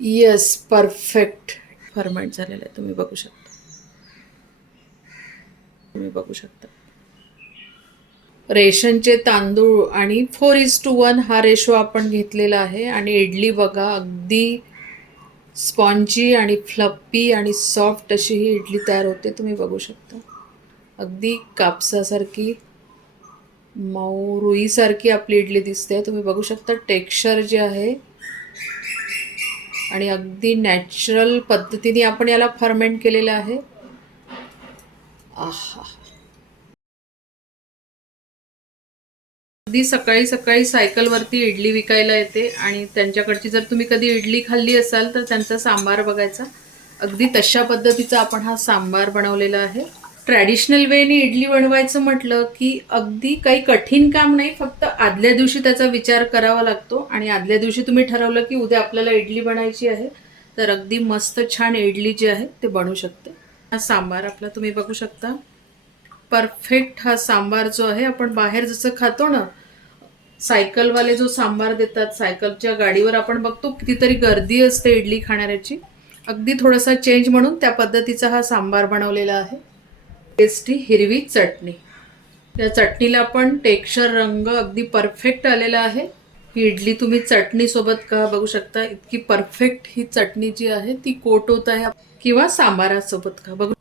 Yes perfect ferment झालेलं आहे. तुम्ही बघू शकता. तुम्ही बघू शकता. रेशनचे तांदूळ आणि फोर इज टू वन हा रेशो आपण घेतलेला आहे. आणि इडली बघा अगदी स्पॉन्जी आणि फ्लप्पी आणि सॉफ्ट अशी ही इडली तयार होते. तुम्ही बघू शकता. अगदी कापसासारखी मऊ रुईसारखी आपली इडली दिसते. तुम्ही बघू शकता टेक्स्चर जे आहे आणि अगदी नॅचरल पद्धतीने आपण याला फर्मेंट केलेलं आहे. आहा. अगदी सकाळी सकाळी सायकलवरती इडली विकायला येते आणि त्यांच्याकडची जर तुम्ही कधी इडली खाल्ली असाल तर त्यांचा सांबार बघायचा. अगदी तशा पद्धतीचा आपण हा सांबार बनवलेला आहे. ट्रॅडिशनल वेने इडली बनवायचं म्हटलं की अगदी काही कठीण काम नाही फक्त आदल्या दिवशी त्याचा विचार करावा लागतो. आणि आदल्या दिवशी तुम्ही ठरवलं की उद्या आपल्याला इडली बनायची आहे तर अगदी मस्त छान इडली जी आहे ते बनू शकते. हा सांबार आपला तुम्ही बघू शकता. परफेक्ट हा सांबार जो आहे आपण बाहेर जसं खातो ना सायकलवाले जो सांबार देतात सायकलच्या गाडीवर आपण बघतो कितीतरी गर्दी असते इडली खाणाऱ्याची. अगदी थोडासा चेंज म्हणून त्या पद्धतीचा हा सांबार बनवलेला आहे. टेस्टी हिरवी चटणी. त्या चटणीला पण टेक्स्चर रंग अगदी परफेक्ट आलेला आहे. ही इडली तुम्ही चटणीसोबत का बघू शकता इतकी परफेक्ट ही चटणी जी आहे ती कोट होत आहे. किंवा सांबारासोबत का बघू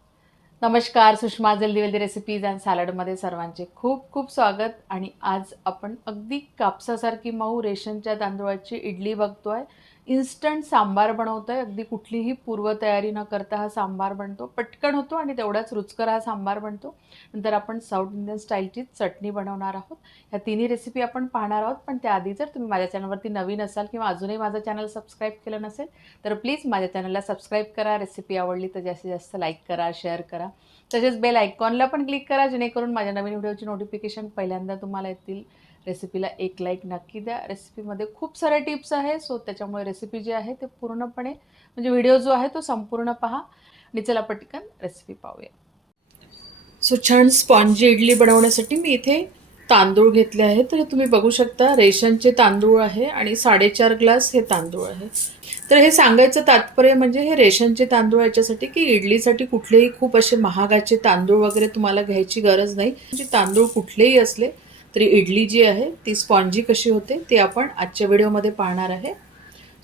नमस्कार सुषमा जल्दी वेल्दी रेसिपीज अँड सॅलडमध्ये सर्वांचे खूप खूप स्वागत. आणि आज आपण अगदी कापसासारखी मऊ रेशनच्या तांदूळाची इडली बघतोय. इन्स्टंट सांबार बनवतोय. अगदी कुठलीही पूर्वतयारी न करता हा सांबार बनतो. पटकन होतो आणि तेवढाच रुचकर हा सांबार बनतो. नंतर आपण साऊथ इंडियन स्टाईलची चटणी बनवणार आहोत. ह्या तिन्ही रेसिपी आपण पाहणार आहोत. पण त्याआधी जर तुम्ही माझ्या चॅनलवरती नवीन असाल किंवा अजूनही माझं चॅनल सबस्क्राईब केलं नसेल तर प्लीज माझ्या चॅनलला सबस्क्राईब करा. रेसिपी आवडली तर जास्तीत जास्त लाईक करा शेअर करा. तसेच बेल आयकॉनला पण क्लिक करा जेणेकरून माझ्या नवीन व्हिडिओची नोटिफिकेशन पहिल्यांदा तुम्हाला येतील. रेसिपीला एक लाईक नक्की द्या. रेसिपीमध्ये खूप साऱ्या टिप्स आहे सो त्याच्यामुळे रेसिपी जी आहे ते पूर्णपणे म्हणजे व्हिडिओ जो आहे तो संपूर्ण पहा. आणि चला पटकन रेसिपी पाहूया. सो छान स्पॉन्जी इडली बनवण्यासाठी मी इथे तांदूळ घेतले आहेत. तर हे तुम्ही बघू शकता रेशनचे तांदूळ आहे आणि साडेचार ग्लास हे तांदूळ आहे. तर हे सांगायचं तात्पर्य म्हणजे हे रेशनचे तांदूळ याच्यासाठी की इडलीसाठी कुठलेही खूप असे महागाचे तांदूळ वगैरे तुम्हाला घ्यायची गरज नाही. म्हणजे तांदूळ कुठलेही असले तरी इडली जी आहे ती स्पॉन्जी कशी होते ते आपण आजच्या व्हिडिओमध्ये पाहणार आहे.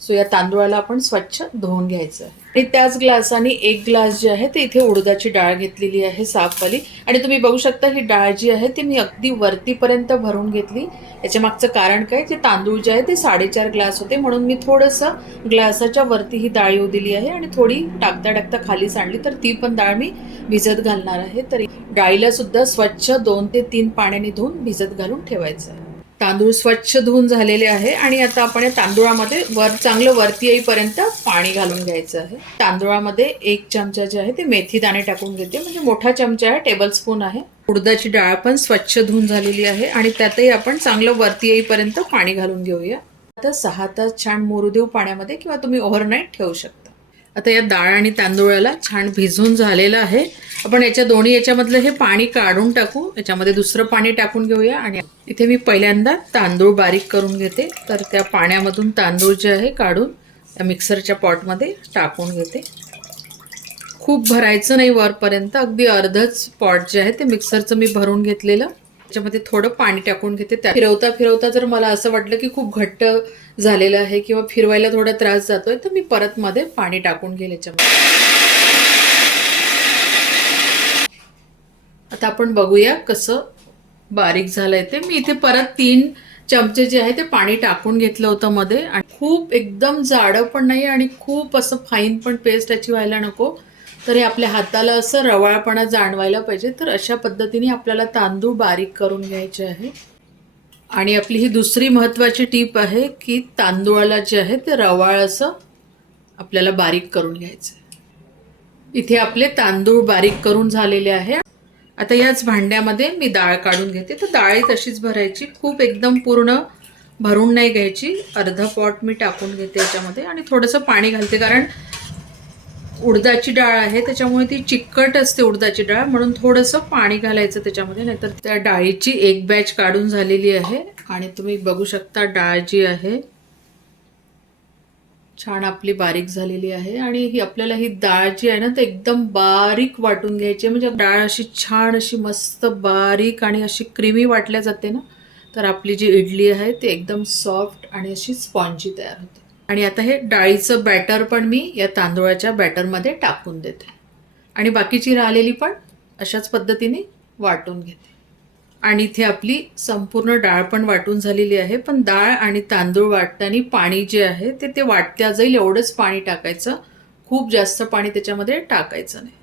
सो या तांदूळाला आपण स्वच्छ धुवून घ्यायचं आहे. आणि त्याच ग्लासाने एक ग्लास जे आहे ते इथे उडदाची डाळ घेतलेली आहे साफवाली. आणि तुम्ही बघू शकता ही डाळ जी आहे ती मी अगदी वरतीपर्यंत भरून घेतली. याच्या मागचं कारण काय? जे तांदूळ जे आहे ते साडेचार ग्लास होते. म्हणून मी थोडंसं ग्लासाच्या वरती ही डाळ येऊ दिली आहे. आणि थोडी टाकता टाकता खाली सांडली तर ती पण डाळ मी भिजत घालणार आहे. तरी डाळीला सुद्धा स्वच्छ दोन ते तीन पाण्याने धुवून भिजत घालून ठेवायचं आहे. तांदूळ स्वच्छ धुवून झालेले आहे आणि आता आपण या तांदूळामध्ये वर चांगलं वरती येईपर्यंत पाणी घालून घ्यायचं आहे. तांदूळामध्ये एक चमचा जे आहे ते मेथी दाणे टाकून घेते. म्हणजे मोठा चमचा आहे टेबल स्पून आहे. उडदाची डाळ पण स्वच्छ धुवून झालेली आहे आणि त्यातही आपण चांगलं वरती येईपर्यंत पाणी घालून घेऊया. आता सहा तास छान मोरू देऊ पाण्यामध्ये किंवा तुम्ही ओव्हरनाईट ठेवू शकता. आता या डाळ आणि तांदूळाला छान भिजून झालेलं आहे. आपण याच्या दोन्ही याच्यामधलं हे पाणी काढून टाकू. याच्यामध्ये दुसरं पाणी टाकून घेऊया आणि इथे मी पहिल्यांदा तांदूळ बारीक करून घेते. तर त्या पाण्यामधून तांदूळ जे आहे काढून त्या मिक्सरच्या पॉटमध्ये टाकून घेते. खूप भरायचं नाही वरपर्यंत. अगदी अर्धच पॉट जे आहे ते मिक्सरचं मी भरून घेतलेलं. त्याच्यामध्ये थोडं पाणी टाकून घेते. त्या फिरवता फिरवता जर मला असं वाटलं की खूप घट्ट झालेलं आहे किंवा फिरवायला थोडा त्रास जातोय तर मी परत मध्ये पाणी टाकून घेईल याच्यामध्ये. आता आपण बघूया कसं बारीक झालंय ते. मी इथे परत तीन चमचे जे आहे ते पाणी टाकून घेतलं होतं मध्ये. आणि खूप एकदम जाडं पण नाही आणि खूप असं फाईन पण पेस्ट याची व्हायला नको. तर हे आपल्या हाताला असं रवाळपणा जाणवायला पाहिजे. तर अशा पद्धतीने आपल्याला तांदूळ बारीक करून घ्यायचे आहे. आणि आपली ही दुसरी महत्त्वाची टीप आहे की तांदूळाला जे आहे ते रवाळ असं आपल्याला बारीक करून घ्यायचं आहे. इथे आपले तांदूळ बारीक करून झालेले आहे. आता याच भांड्यामध्ये मी डाळ काढून घेते. तर डाळी तशीच भरायची. खूप एकदम पूर्ण भरून नाही घ्यायची. अर्धा पॉट मी टाकून घेते याच्यामध्ये. आणि थोडंसं पाणी घालते कारण उडदाची डाळ आहे त्याच्यामुळे ती चिकट असते उडदाची डाळ म्हणून थोडंसं पाणी घालायचं त्याच्यामध्ये नाहीतर त्या डाळीची एक बॅच काढून झालेली आहे. आणि तुम्ही बघू शकता डाळ जी आहे छान आपली बारीक झालेली आहे. आणि ही आपल्याला ही डाळ जी आहे ना ती एकदम बारीक वाटून घ्यायची म्हणजे डाळ अशी छान अशी मस्त बारीक आणि अशी क्रीमी वाटल्या जाते ना तर आपली जी इडली आहे ती एकदम सॉफ्ट आणि अशी स्पॉन्जी तयार होते. आणि आता हे डाळीचं बॅटर पण मी या तांदूळाच्या बॅटरमध्ये टाकून देते. आणि बाकीची राहिलेली पण अशाच पद्धतीने वाटून घेते. आणि इथे आपली संपूर्ण डाळ पण वाटून झालेली आहे पण डाळ आणि तांदूळ वाटताना पाणी जे आहे ते ते वाटत्या जाईल एवढंच पाणी टाकायचं. खूप जास्त पाणी त्याच्यामध्ये टाकायचं नाही.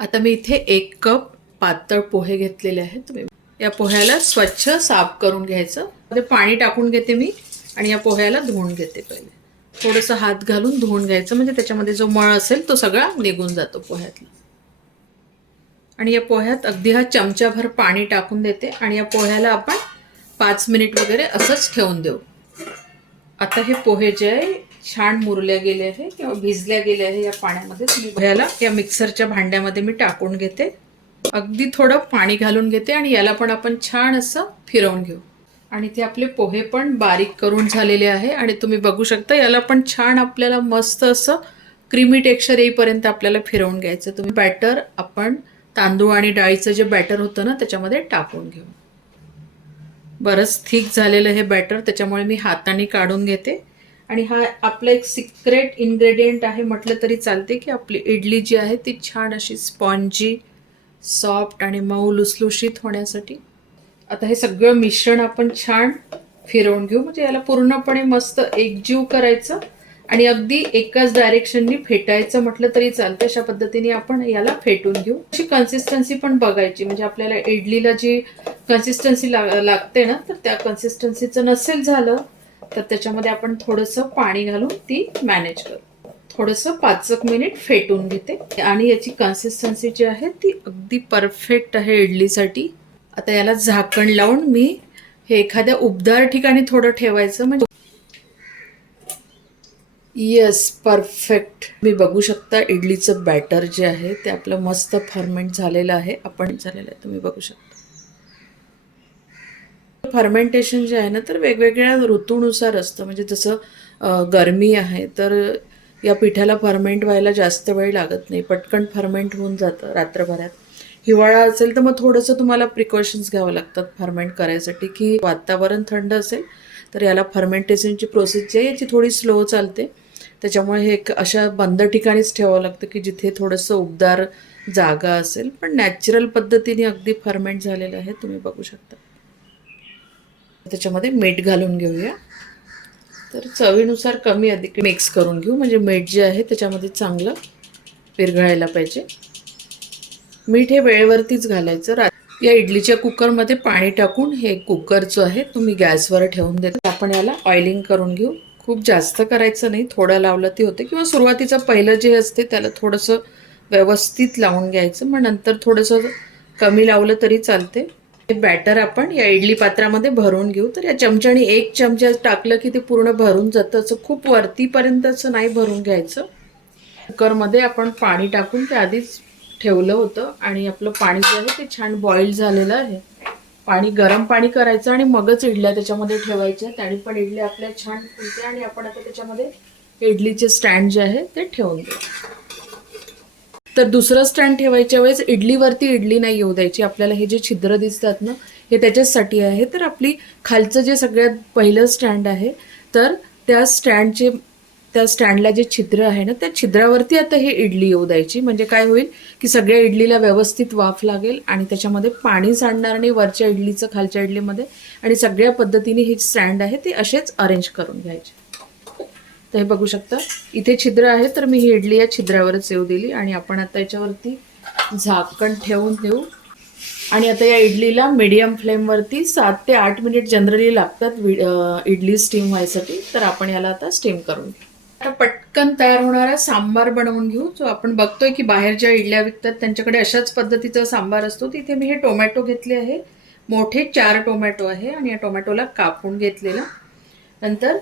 आता मी इथे एक कप पातळ पोहे घेतलेले आहेत. तुम्ही या पोह्याला स्वच्छ साफ करून घ्यायचं. ते पाणी टाकून घेते मी आणि या पोह्याला धुवून घेते पहिले. थोडंसं हात घालून धुवून घ्यायचं. म्हणजे त्याच्यामध्ये जो मळ असेल तो सगळा निघून जातो पोह्यातला. आणि या पोह्यात अगदी हा चमचाभर पाणी टाकून देते. आणि या पोह्याला आपण पाच मिनिट वगैरे असंच ठेवून देऊ. आता हे पोहे जे आहे छान मुरल्या गेले आहे किंवा भिजल्या गेले आहे या पाण्यामध्ये. पोह्याला या मिक्सरच्या भांड्यामध्ये मी टाकून घेते. अगदी थोडं पाणी घालून घेते आणि याला पण आपण छान असं फिरवून घेऊ. आणि ते आपले पोहे पण बारीक करून झालेले आहे आणि तुम्ही बघू शकता याला पण छान आपल्याला मस्त असं क्रीमी टेक्स्चर येईपर्यंत आपल्याला फिरवून घ्यायचं. तुम्ही बॅटर आपण तांदूळ आणि डाळीचं जे बॅटर होतं ना त्याच्यामध्ये टाकून घेऊ. बरंच थिक झालेलं हे बॅटर त्याच्यामुळे मी हाताने काढून घेते. आणि हा आपला एक सिक्रेट इन्ग्रेडियंट आहे म्हटलं तरी चालते की आपली इडली जी आहे ती छान अशी स्पॉन्जी सॉफ्ट आणि मऊ लुसलुशीत होण्यासाठी आता हे सगळं मिश्रण आपण छान फिरवून घेऊ. म्हणजे याला पूर्णपणे मस्त एकजीव करायचं आणि अगदी एकाच डायरेक्शननी फेटायचं म्हटलं तरी चालतं. अशा पद्धतीने आपण याला फेटून घेऊ. अशी कन्सिस्टन्सी पण बघायची. म्हणजे आपल्याला इडलीला जी कन्सिस्टन्सी लागते ना तर त्या कन्सिस्टन्सीचं नसेल झालं तर त्याच्यामध्ये आपण थोडंसं पाणी घालून ती मॅनेज करू. थोडंसं पाच एक मिनिट फेटून घेते. आणि याची कन्सिस्टन्सी जी आहे ती अगदी परफेक्ट आहे इडलीसाठी. आता याला झाकण लावून मी हे एखाद्या उबदार ठिकाणी थोडं ठेवायचं म्हणजे येस परफेक्ट मी बघू शकता इडलीचं बॅटर जे आहे ते आपलं मस्त फर्मेंट झालेलं आहे. आपण झालेलं आहे तुम्ही बघू शकता. फर्मेंटेशन जे आहे ना तर वेगवेगळ्या ऋतूनुसार असतं. म्हणजे जसं गरमी आहे तर या पिठाला फर्मेंट व्हायला जास्त वेळ लागत नाही. पटकन फर्मेंट होऊन जातं रात्रभरात. हिवाळा असेल तर मग थोडंसं तुम्हाला प्रिकॉशन्स घ्यावं लागतात फर्मेंट करायसाठी की वातावरण थंड असेल तर याला फर्मेंटेशनची प्रोसेस जी आहे याची थोडी स्लो चालते. त्याच्यामुळे हे एक अशा बंद ठिकाणीच ठेवावं लागतं की जिथे थोडंसं उबदार जागा असेल. पण नॅचरल पद्धतीने अगदी फर्मेंट झालेलं आहे तुम्ही बघू शकता. त्याच्यामध्ये मीठ घालून घेऊया. तर चवीनुसार कमी अधिक मिक्स करून घेऊ. म्हणजे मीठ जे आहे त्याच्यामध्ये चांगलं विरघळायला पाहिजे. मीठ हे वेळेवरतीच घालायचं. रा या इडलीच्या कुकरमध्ये पाणी टाकून हे कुकर जो आहे तुम्ही गॅसवर ठेवून देते. आपण याला ऑइलिंग करून घेऊ. खूप जास्त करायचं नाही. थोडं लावलं ते होते. किंवा सुरुवातीचं पहिलं जे असते त्याला थोडंसं व्यवस्थित लावून घ्यायचं. मग नंतर थोडंसं कमी लावलं तरी चालते. हे बॅटर आपण या इडली पात्रामध्ये भरून घेऊ. तर या चमच्याने एक चमचा टाकलं की ते पूर्ण भरून जातं. असं खूप वरतीपर्यंतचं नाही भरून घ्यायचं. कुकरमध्ये आपण पाणी टाकून ते आधीच ठेवलं होतं आणि आपलं पाणी जे आहे ते छान बॉईल झालेलं आहे. पाणी गरम पाणी करायचं आणि मगच इडल्या त्याच्यामध्ये ठेवायच्या. त्याने पण इडल्या आपल्या छान फुलते आणि आपण आता त्याच्यामध्ये इडलीचे स्टँड जे आहे ते ठेवून देऊ. तर दुसरं स्टँड ठेवायच्या वेळेस इडलीवरती इडली नाही येऊ द्यायची. आपल्याला हे जे छिद्र दिसतात ना हे त्याच्याचसाठी आहे. तर आपली खालचं जे सगळ्यात पहिलं स्टँड आहे तर त्या स्टँडचे त्या स्टँडला जे छिद्र आहे ना त्या छिद्रावरती आता ही इडली येऊ द्यायची. म्हणजे काय होईल की सगळ्या इडलीला व्यवस्थित वाफ लागेल आणि त्याच्यामध्ये पाणी सांडणार नाही वरच्या इडलीचं खालच्या इडलीमध्ये. आणि सगळ्या पद्धतीने हे स्टँड आहे ते असेच अरेंज करून घ्यायचे. तर हे बघू शकता इथे छिद्र आहे तर मी ही इडली या छिद्रावरच येऊ दिली. आणि आपण आता याच्यावरती झाकण ठेवून देऊ आणि आता या इडलीला मीडियम फ्लेमवरती सात ते आठ मिनिट जनरली लागतात इडली स्टीम व्हायसाठी. तर आपण याला आता स्टीम करून घेऊ. आता पटकन तयार होणारा सांबार बनवून घेऊ. जो आपण बघतोय की बाहेर ज्या इडल्या विकतात त्यांच्याकडे अशाच पद्धतीचा सांबार असतो. तिथे मी हे टोमॅटो घेतले आहे. मोठे चार टोमॅटो आहे आणि या टोमॅटोला कापून घेतलेला. नंतर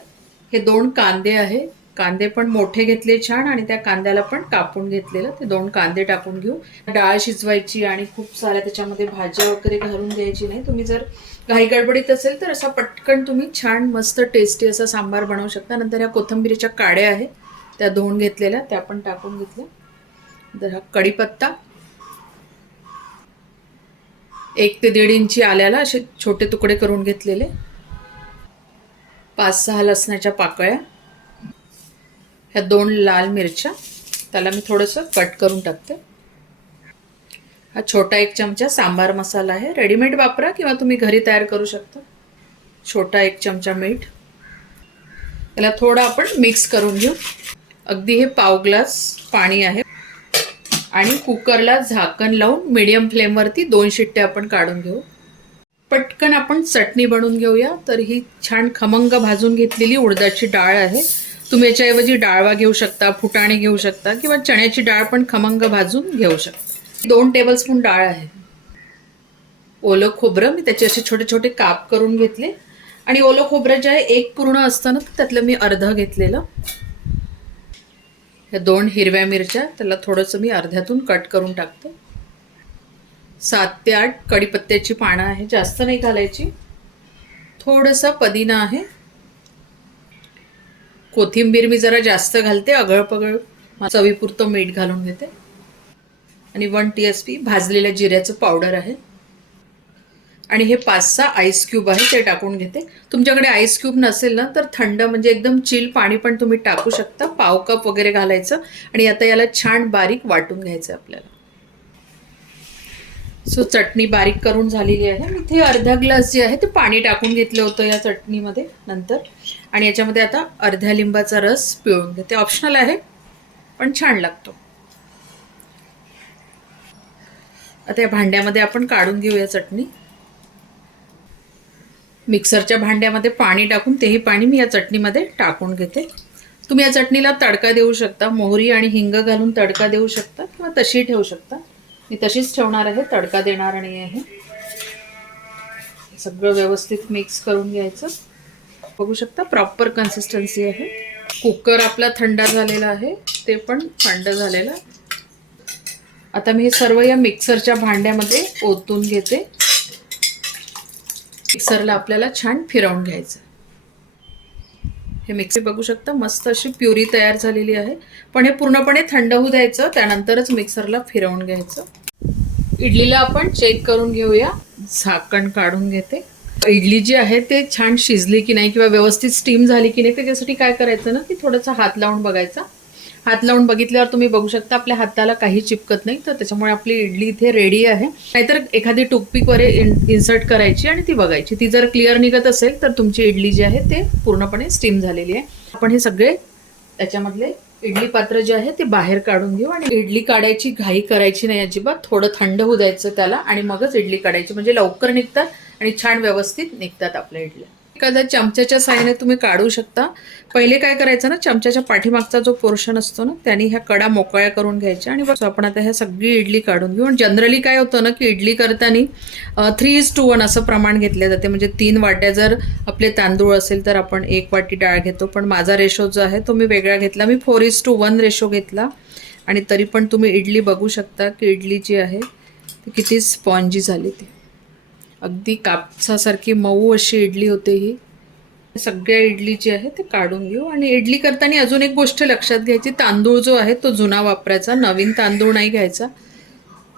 हे दोन कांदे आहे. कांदे पण मोठे घेतले छान आणि त्या कांद्याला पण कापून घेतलेलं. ते दोन कांदे टाकून घेऊ. डाळ शिजवायची आणि खूप साऱ्या त्याच्यामध्ये भाज्या वगैरे घालून द्यायची नाही. तुम्ही जर घाई गडबडीत असेल तर असा पटकन तुम्ही छान मस्त टेस्टी असा सांबार बनवू शकता. नंतर ह्या कोथिंबिरीच्या काड्या आहेत. त्या धुवून घेतलेल्या त्या पण टाकून घेतल्या. नंतर हा कढीपत्ता. एक ते दीड इंची आल्याला असे छोटे तुकडे करून घेतलेले. पाच सहा लसणाच्या पाकळ्या. ह्या दोन लाल मिरच्या. त्याला मी थोडंसं कट करून टाकते. हा छोटा एक चमचा सांबार मसाला आहे. रेडीमेड वापरा किंवा तुम्ही घरी तयार करू शकता. छोटा एक चमचा मीठ. त्याला थोडं आपण मिक्स करून घेऊ. अगदी हे पाव ग्लास पाणी आहे. आणि कुकरला झाकण लावून मीडियम फ्लेमवरती दोन शिट्टे आपण काढून घेऊ. पटकन आपण चटणी बनवून घेऊया. तर ही छान खमंग भाजून घेतलेली उडदाची डाळ आहे. तुम्ही याच्याऐवजी डाळवा घेऊ शकता फुटाणे घेऊ शकता किंवा चण्याची डाळ पण खमंग भाजून घेऊ शकता. दोन टेबलस्पून डाळ आहे. ओलं खोबरं मी त्याचे असे छोटे छोटे काप करून घेतले. आणि ओलं खोबरं जे आहे एक पूर्ण असतं ना त्यातलं मी अर्धं घेतलेलं. ह्या दोन हिरव्या मिरच्या त्याला थोडंसं मी अर्ध्यातून कट करून टाकते. सात ते आठ कढीपत्त्याची पानं आहे जास्त नाही घालायची. थोडंसं पदिना आहे. कोथिंबीर मी जरा जास्त घालते अगळपगळ चवीपुरतं मीठ घालून घेते. आणि वन टी एस पी भाजलेल्या जिऱ्याचं पावडर आहे. आणि हे पाच सहा आईस क्यूब आहे ते टाकून घेते. तुमच्याकडे आईस क्यूब नसेल ना तर थंड म्हणजे एकदम चिल पाणी पण तुम्ही टाकू शकता. पाव कप वगैरे घालायचं आणि आता याला छान बारीक वाटून घ्यायचं आपल्याला. सो चटणी बारीक करून झालेली आहे. मी इथे अर्धा ग्लास जे आहे ते पाणी टाकून घेतलं होतं या चटणीमध्ये नंतर. आणि याच्यामध्ये आता अर्ध्या लिंबाचा रस पिळून घेते. ऑप्शनल आहे पण छान लागतो. आता या भांड्यामध्ये आपण काढून घेऊया चटणी. मिक्सरच्या भांड्यामध्ये पाणी टाकून तेही पाणी मी या चटणीमध्ये टाकून घेते. तुम्ही या चटणीला तडका देऊ शकता. मोहरी आणि हिंग घालून तडका देऊ शकता किंवा तशी ठेवू शकता. मी तशीच ठेवणार आहे. तडका देणार नाही आहे. सगळं व्यवस्थित मिक्स करून घ्यायचं. बघू शकता प्रॉपर कन्सिस्टन्सी आहे. कुकर आपला थंड झालेला आहे. ते पण थंड झालेला आता मी हे सर्व या मिक्सरच्या भांड्यामध्ये ओतून घेते. मिक्सरला आपल्याला छान फिरवून घ्यायचं. हे मिक्सर बघू शकता मस्त अशी प्युरी तयार झालेली आहे. पण हे पूर्णपणे थंड होऊ द्यायचं त्यानंतरच मिक्सरला फिरवून घ्यायचं. इडलीला आपण चेक करून घेऊया. झाकण काढून घेते. इडली जी आहे ते छान शिजली की नाही किंवा व्यवस्थित स्टीम झाली की नाही त्याच्यासाठी काय करायचं ना की थोडासा हात लावून बघायचा. हात लावून बघितल्यावर तुम्ही बघू शकता आपल्या हाताला काही चिपकत नाही तर त्याच्यामुळे आपली इडली इथे रेडी आहे. नाहीतर एखादी टूथपिक वगैरे इन्सर्ट करायची आणि ती बघायची. ती जर क्लिअर निघत असेल तर तुमची इडली जी आहे ते पूर्णपणे स्टीम झालेली आहे. आपण हे सगळे त्याच्यामधले इडली पात्र जे आहे ते बाहेर काढून घेऊ आणि इडली काढायची घाई करायची नाही अजिबात. थोडं थंड होऊ द्यायचं त्याला आणि मगच इडली काढायची. म्हणजे लवकर निघतात आणि छान व्यवस्थित निघतात आपल्या इडल्या. एखाद्या चमच्याच्या साहाय्याने तुम्ही काढू शकता. पहिले काय करायचं ना चमच्याच्या पाठीमागचा जो पोर्शन असतो ना त्याने ह्या कडा मोकळ्या करून घ्यायच्या आणि बस आपण आता ह्या सगळी इडली काढून घेऊ. आणि जनरली काय होतं ना की इडली करताना थ्री इज टू वन असं प्रमाण घेतलं जाते. म्हणजे तीन वाट्या जर आपले तांदूळ असेल तर आपण एक वाटी डाळ घेतो. पण माझा रेशो जो आहे तो मी वेगळा घेतला. मी four is to one ratio घेतला. आणि तरी पण तुम्ही इडली बघू शकता की इडली जी आहे ती किती स्पॉन्जी झाली ती. अगदी कापसासारखी मऊ अशी इडली होते ही. सगळ्या इडली जी आहे ते काढून घेऊ. आणि इडली करताना अजून एक गोष्ट लक्षात घ्यायची. तांदूळ जो आहे तो जुना वापरायचा. नवीन तांदूळ नाही घ्यायचा.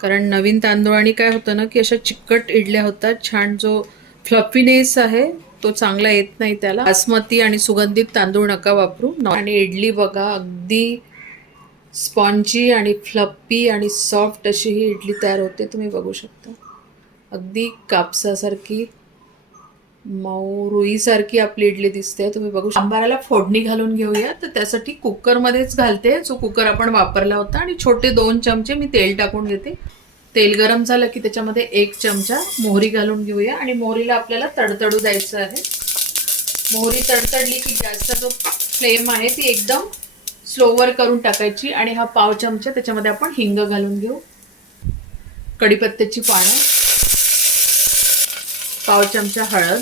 कारण नवीन तांदूळाने काय होतं ना की अशा चिकट इडल्या होतात. छान जो फ्लफीनेस आहे तो चांगला येत नाही त्याला. बासमती आणि सुगंधित तांदूळ नका वापरू. आणि इडली बघा अगदी स्पॉन्जी आणि फ्लप्पी आणि सॉफ्ट अशी ही इडली तयार होते. तुम्ही बघू शकता. अगदी कापसासारखी मऊ रुईसारखी आपली इडली दिसते. तुम्ही बघू सांबाराला फोडणी घालून घेऊया. तर त्यासाठी कुकरमध्येच घालते. जो कुकर आपण वापरला होता. आणि छोटे दोन चमचे मी तेल टाकून घेते. तेल गरम झालं की त्याच्यामध्ये एक चमचा मोहरी घालून घेऊया. आणि मोहरीला आपल्याला तडतडू द्यायचं आहे. मोहरी तडतडली की गॅसचा जो फ्लेम आहे ती एकदम स्लोवर करून टाकायची. आणि हा पाव चमचा त्याच्यामध्ये आपण हिंग घालून घेऊ. कढीपत्त्याची पानं. पाव चमचा हळद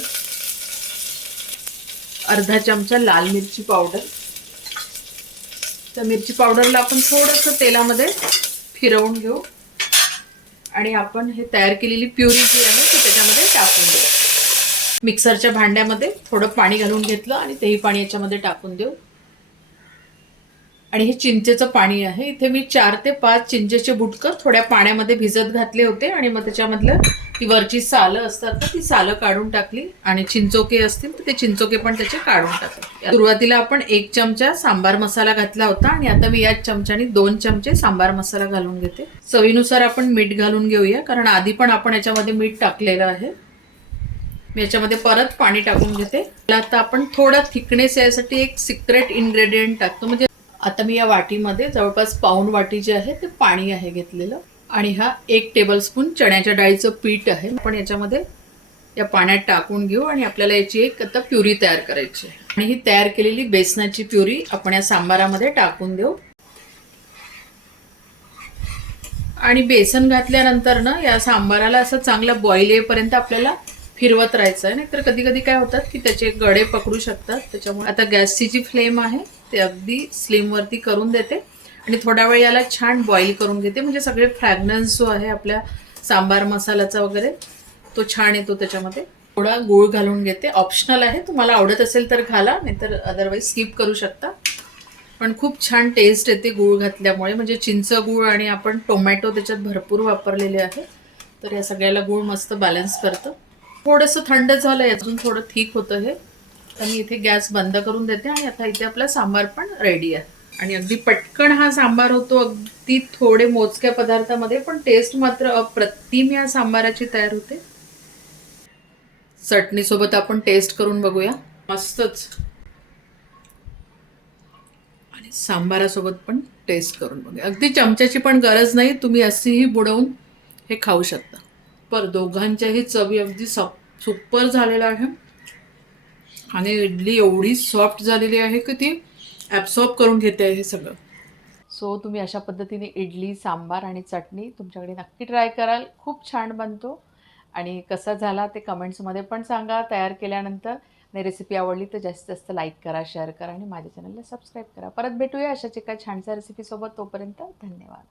अर्धा चमचा लाल मिरची पावडर. त्या मिरची पावडरला आपण थोडंसं तेलामध्ये फिरवून घेऊ. आणि आपण हे तयार केलेली प्युरी जी आहे ती त्याच्यामध्ये टाकून देऊ. मिक्सरच्या भांड्यामध्ये थोडं पाणी घालून घेतलं आणि तेही पाणी याच्यामध्ये टाकून देऊ. आणि हे चिंचेचं पाणी आहे. इथे मी चार ते पाच चिंचेचे बुटकं थोड्या पाण्यामध्ये भिजत घातले होते आणि मग त्याच्यामधलं ती वरची सालं असतात ना ती सालं काढून टाकली आणि चिंचोके असतील तर ते चिंचोके पण त्याचे काढून टाकले. सुरुवातीला आपण एक चमचा सांबार मसाला घातला होता आणि आता मी याच चमच्याने दोन चमचे सांबार मसाला घालून घेते. चवीनुसार आपण मीठ घालून घेऊया कारण आधी पण आपण याच्यामध्ये मीठ टाकलेलं आहे. मी याच्यामध्ये परत पाणी टाकून घेते. आता आपण थोडा थिकनेस यासाठी एक सिक्रेट इन्ग्रेडियंट टाकतो म्हणजे आता मी या वाटीमध्ये जवळपास पाऊण वाटी जे आहे ते पाणी आहे घेतलेलं. आणि हा एक टेबलस्पून चण्याच्या डाळीचं पीठ आहे. आपण याच्यामध्ये या पाण्यात टाकून घेऊ आणि आपल्याला याची एक आता प्युरी तयार करायची आहे. आणि ही तयार केलेली बेसनाची प्युरी आपण या सांबारामध्ये टाकून देऊ. आणि बेसन घातल्यानंतर ना या सांबाराला असं चांगलं बॉईल येईपर्यंत आपल्याला फिरवत राहायचं आहे. नाहीतर कधी कधी काय होतात की त्याचे गडे पकडू शकतात. त्याच्यामुळे आता गॅसची जी फ्लेम आहे ते अगदी स्लिमवरती करून देते. आणि थोडा वेळ याला छान बॉईल करून घेते. म्हणजे सगळे फ्रॅग्रन्स जो आहे आपल्या सांबार मसाल्याचा वगैरे तो छान येतो त्याच्यामध्ये. थोडा गूळ घालून घेते. ऑप्शनल आहे. तुम्हाला आवडत असेल तर घाला नाहीतर अदरवाईज स्किप करू शकता. पण खूप छान टेस्ट येते गूळ घातल्यामुळे. म्हणजे चिंच गूळ आणि आपण टोमॅटो त्याच्यात भरपूर वापरलेले आहे. तर या सगळ्याला गूळ मस्त बॅलन्स करतं. थोडंसं थंड झालं आहे अजून थोडं ठीक होतं हे. तर मी इथे गॅस बंद करून देते आणि आता इथे आपला सांबार पण रेडी आहे. आणि अगदी पटकन हा सांबार होतो अगदी थोडे मोजक्या पदार्थामध्ये पण टेस्ट मात्र अप्रतिम या सांबाराची तयार होते. चटणीसोबत आपण टेस्ट करून बघूया. मस्तच. आणि सांबारासोबत पण टेस्ट करून बघूया. अगदी चमच्याची पण गरज नाही तुम्ही अशीही बुडवून हे खाऊ शकता. पर दोघांच्याही चवी अगदी सप सुपर झालेला आहे. आणि इडली एवढी सॉफ्ट झालेली आहे की ती ॲब्सॉर्ब करून घेते आहे हे सगळं. सो तुम्ही अशा पद्धतीने इडली सांबार आणि चटणी तुमच्याकडे नक्की ट्राय कराल. खूप छान बनतो. आणि कसा झाला ते कमेंट्समध्ये पण सांगा. तयार केल्यानंतर आणि रेसिपी आवडली तर जास्तीत जास्त लाईक करा शेअर करा आणि माझ्या चॅनलला सबस्क्राईब करा. परत भेटूया अशाच एका छानशा रेसिपीसोबत तोपर्यंत धन्यवाद.